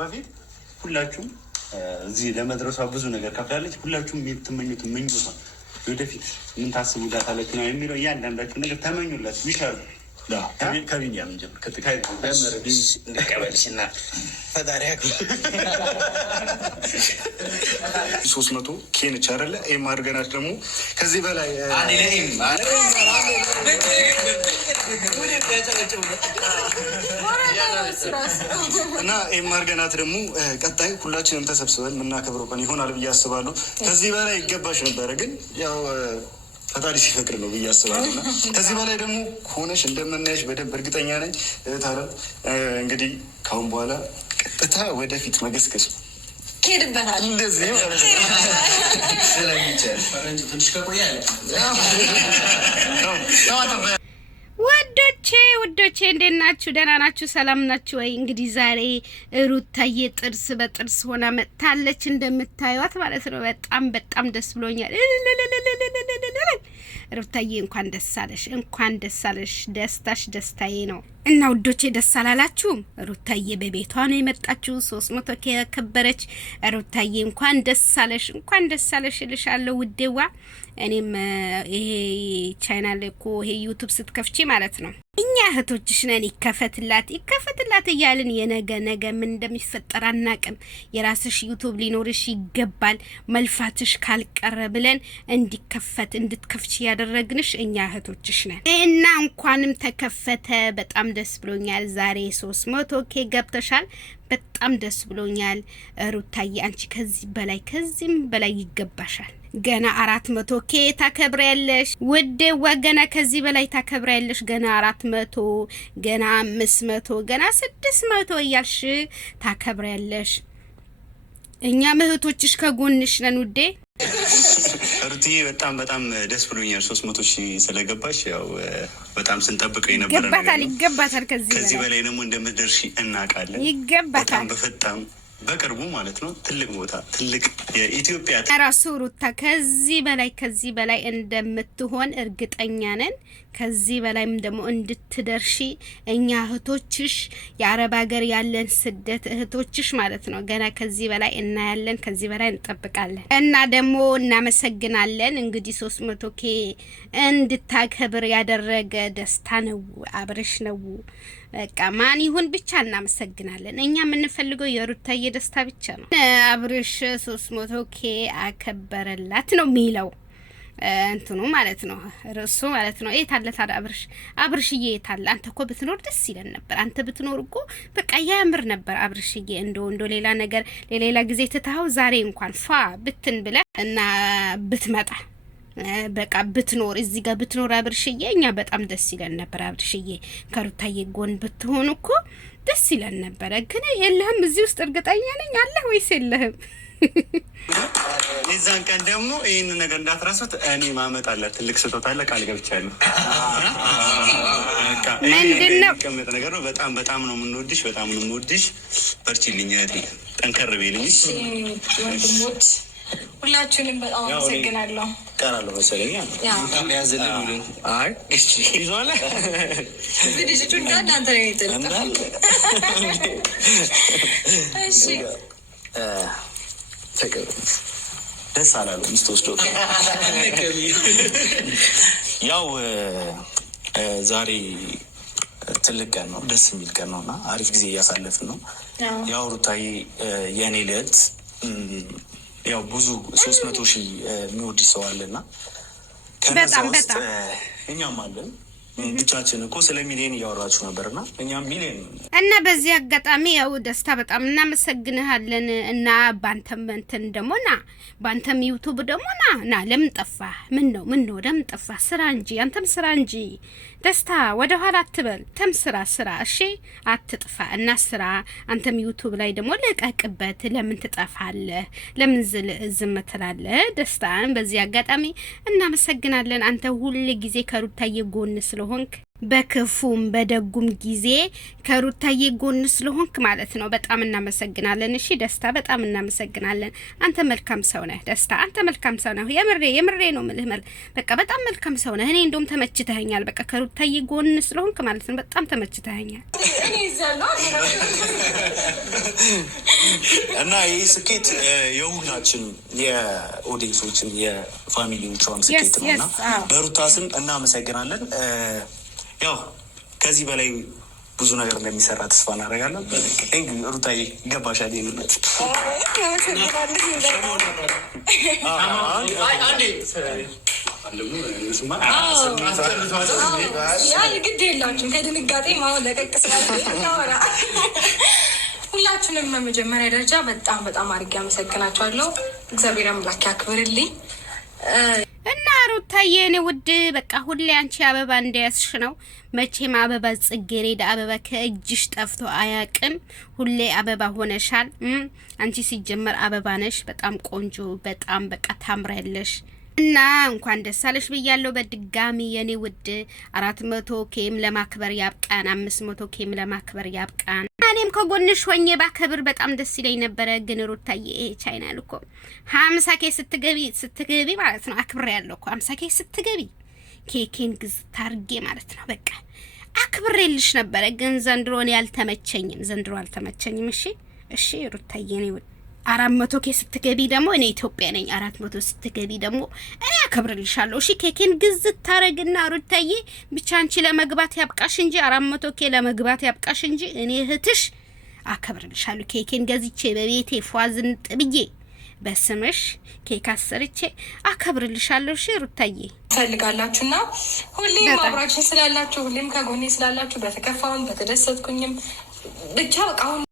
በፊት ሁላችሁም እዚህ ለመድረሷ ብዙ ነገር ከፍላለች። ሁላችሁም የምትመኙት ምኞት ነው። ወደፊት ምን ታስቡላታለች ነው የሚለው እያንዳንዳችሁ ነገር ተመኙላት ይሻሉ። ከቢኒያም ጀምር እንቀበልሽና ፈጣሪያ 300 ኬንች አይደለ ኤም አድርገናት ደግሞ ከዚህ በላይ እና ኤም አድርገናት ደግሞ ቀጣይ ሁላችንም ተሰብስበን የምናከብረው ቀን ይሆናል ብዬ አስባለሁ። ከዚህ በላይ ይገባሽ ነበረ ግን ያው ፈጣሪ ሲፈቅድ ነው ብዬ አስባለሁ። ከዚህ በላይ ደግሞ ሆነሽ እንደምናይሽ በደንብ እርግጠኛ ነኝ። ታለም እንግዲህ ካሁን በኋላ ቀጥታ ወደፊት መገስገስ ሄድበታል። እንደዚህ ውዶቼ እንዴት ናችሁ? ደህና ናችሁ? ሰላም ናችሁ ወይ? እንግዲህ ዛሬ ሩታዬ ጥርስ በጥርስ ሆና መጥታለች እንደምታዩት ማለት ነው። በጣም ደስ ብሎኛል። ሩታዬ እንኳን ደስ አለሽ፣ እንኳን ደስ አለሽ። ደስታሽ ደስታዬ ነው እና ውዶቼ ደስ አላላችሁም? ሩታዬ በቤቷ ነው የመጣችሁ 300 ያከበረች ሩታዬ እንኳን ደስ አለሽ፣ እንኳን ደስ አለሽ እልሻለሁ ውዴዋ። እኔም ይሄ ቻናል እኮ ይሄ ዩቲዩብ ስትከፍቺ ማለት ነው እኛ እህቶችሽ ነን። ይከፈትላት እያልን የነገ ምን እንደሚፈጠር አናቅም። የራስሽ ዩቲዩብ ሊኖርሽ ይገባል መልፋትሽ ካልቀረ ብለን እንድትከፍቺ ያደረግንሽ እኛ እህቶችሽ ነን እና እንኳንም ተከፈተ። በጣም ደስ ብሎኛል። ዛሬ 300 ኬ ገብተሻል። በጣም ደስ ብሎኛል ሩታዬ። አንቺ ከዚህም በላይ ይገባሻል። ገና 400 ኬ ታከብሪያለሽ ውዴ ወገና። ከዚህ በላይ ታከብሪያለሽ። ገና 400 ገና 500 ገና 600 እያልሽ ታከብሪያለሽ። እኛ እህቶችሽ ከጎንሽ ነን ውዴ። ሩትዬ በጣም ደስ ብሎኛል 300 ሺህ ስለገባሽ። ያው በጣም ስንጠብቀው የነበረ ነገር ይገባታል። ከዚህ በላይ ደግሞ እንደምትደርሺ እናውቃለን። ይገባታል በጣም በቅርቡ ማለት ነው። ትልቅ ቦታ ትልቅ የኢትዮጵያ ራሱ ሩታ ከዚህ በላይ እንደምትሆን እርግጠኛ ነን። ከዚህ በላይም ደግሞ እንድትደርሺ እኛ እህቶችሽ የአረብ ሀገር ያለን ስደት እህቶችሽ ማለት ነው ገና ከዚህ በላይ እናያለን፣ ከዚህ በላይ እንጠብቃለን እና ደግሞ እናመሰግናለን። እንግዲህ 300 ኬ እንድታከብር ያደረገ ደስታ ነው አብርሽ ነው። በቃ ማን ይሁን ብቻ እናመሰግናለን። እኛ የምንፈልገው የሩታዬ ደስታ ብቻ ነው። አብርሽ 300 ኬ አከበረላት ነው የሚለው እንትኑ ማለት ነው ርዕሱ ማለት ነው። የታለ ታዲያ አብርሽዬ የታለ? አንተ እኮ ብትኖር ደስ ይለን ነበር። አንተ ብትኖር እኮ በቃ ያምር ነበር አብርሽዬ። እንዶ ሌላ ነገር ለሌላ ጊዜ ትታው ዛሬ እንኳን ፏ ብትን ብለ እና ብትመጣ በቃ ብትኖር እዚህ ጋር ብትኖር አብርሽዬ እኛ በጣም ደስ ይለን ነበር። አብርሽዬ ከሩታዬ ጎን ብትሆን እኮ ደስ ይለን ነበር። ግን የለህም እዚህ ውስጥ እርግጠኛ ነኝ። አለ ወይስ የለህም? የዛን ቀን ደግሞ ይህን ነገር እንዳትረሱት። እኔ ማመጣላት ትልቅ ስጦታ አለ፣ ቃል ገብቻለሁ። ምንድነው? ቀመጥ ነገር ነው። በጣም ነው የምንወድሽ፣ በጣም ነው የምወድሽ። በርቺልኝ እህቴ፣ ጠንከር በይልኝ። ወንድሞች ሁላችሁንም በጣም አመሰግናለሁ። ቀራለሁ መሰለኝ ያዝልኝ። አይ እሺ ይዟል ልጅቱ እንዳንተ ነው ይተልጣል። እሺ ደስ አላለም ስትወስዶ። ያው ዛሬ ትልቅ ቀን ነው፣ ደስ የሚል ቀን ነው እና አሪፍ ጊዜ እያሳለፍን ነው። ያው ሩታዬ የኔ ልዕልት ያው ብዙ 300 ሺህ የሚወድ ሰው አለና ከነዛ ውስጥ እኛም አለን። ብቻችን እኮ ስለ ሚሊዮን እያወራችሁ ነበርና እኛም ሚሊዮን እና በዚህ አጋጣሚ ያው ደስታ በጣም እናመሰግንሃለን። እና ባንተም እንትን ደግሞ ባንተም ዩቲዩብ ደግሞ ና ለምን ጠፋ? ምን ነው ለምን ጠፋ? ስራ እንጂ አንተም ስራ እንጂ ደስታ ወደ ኋላ አትበል። ተም ስራ እሺ አትጥፋ። እና ስራ አንተም ዩቲዩብ ላይ ደግሞ ለቀቅበት። ለምን ትጠፋለህ? ለምን ዝም ትላለህ? ደስታን በዚህ አጋጣሚ እናመሰግናለን። አንተ ሁሉ ጊዜ ከሩታዬ ጎን ስለሆንክ በክፉም በደጉም ጊዜ ከሩታዬ ጎን ስለሆንክ ማለት ነው በጣም እናመሰግናለን። እሺ ደስታ በጣም እናመሰግናለን። አንተ መልካም ሰው ነህ ደስታ፣ አንተ መልካም ሰው ነህ። የምሬ ነው የምልህ በቃ በጣም መልካም ሰው ነህ። እኔ እንደውም ተመችተኸኛል። በቃ ከሩታዬ ጎን ስለሆንክ ማለት ነው በጣም ተመችተኸኛል። እና ይህ ስኬት የሁላችን የኦዲየንሶችን የፋሚሊዎቿም ስኬት ነው እና በሩታ ስም እናመሰግናለን። ያው ከዚህ በላይ ብዙ ነገር እንደሚሰራ ተስፋ እናደርጋለን። ሩታዬ ይገባሻል። ይሉት ግድ የላችሁም ከድንጋጤ ማሁን ለቀቅ ስላወራ ሁላችሁንም በመጀመሪያ ደረጃ በጣም በጣም አድርጌ አመሰግናችኋለሁ። እግዚአብሔር አምላክ ያክብርልኝ። እና ሩታዬ እኔ ውድ በቃ ሁሌ አንቺ አበባ እንደያዝሽ ነው። መቼም አበባ ጽጌረዳ አበባ ከእጅሽ ጠፍቶ አያቅም። ሁሌ አበባ ሆነሻል። አንቺ ሲጀመር አበባ ነሽ። በጣም ቆንጆ፣ በጣም በቃ ታምራለሽ። እና እንኳን ደስ አለሽ ብያለሁ በድጋሚ የኔ ውድ 400 ኬም ለማክበር ያብቃን፣ 500 ኬም ለማክበር ያብቃን። እኔም ከጎንሽ ሆኜ ባከብር በጣም ደስ ይለኝ ነበረ። ግን ሩታዬ ይሄ ቻይናል እኮ 50 ኬ ስትገቢ ማለት ነው አክብሬ ያለው እኮ 50 ኬ ስትገቢ ኬኬን ግዝ ታርጌ ማለት ነው በቃ አክብሬልሽ ነበረ። ግን ዘንድሮ እኔ አልተመቸኝም፣ ዘንድሮ አልተመቸኝም። እሺ ሩታዬ እኔ 400 ኬ ስትገቢ ደግሞ እኔ ኢትዮጵያ ነኝ። 400 ስትገቢ ደግሞ እኔ አከብርልሻለሁ። እሺ ኬኬን ግዝት ታረግና ሩታዬ ብቻ አንቺ ለመግባት ያብቃሽ እንጂ 400 ኬ ለመግባት ያብቃሽ እንጂ እኔ እህትሽ አከብርልሻለሁ። ኬኬን ገዝቼ በቤቴ ፏዝን ጥብዬ በስምሽ ኬክ አሰርቼ አከብርልሻለሁ። እሺ ሩታዬ ፈልጋላችሁና ሁሌም አብራችሁ ስላላችሁ ሁሌም ከጎኔ ስላላችሁ በተከፋውም በተደሰትኩኝም ብቻ በቃ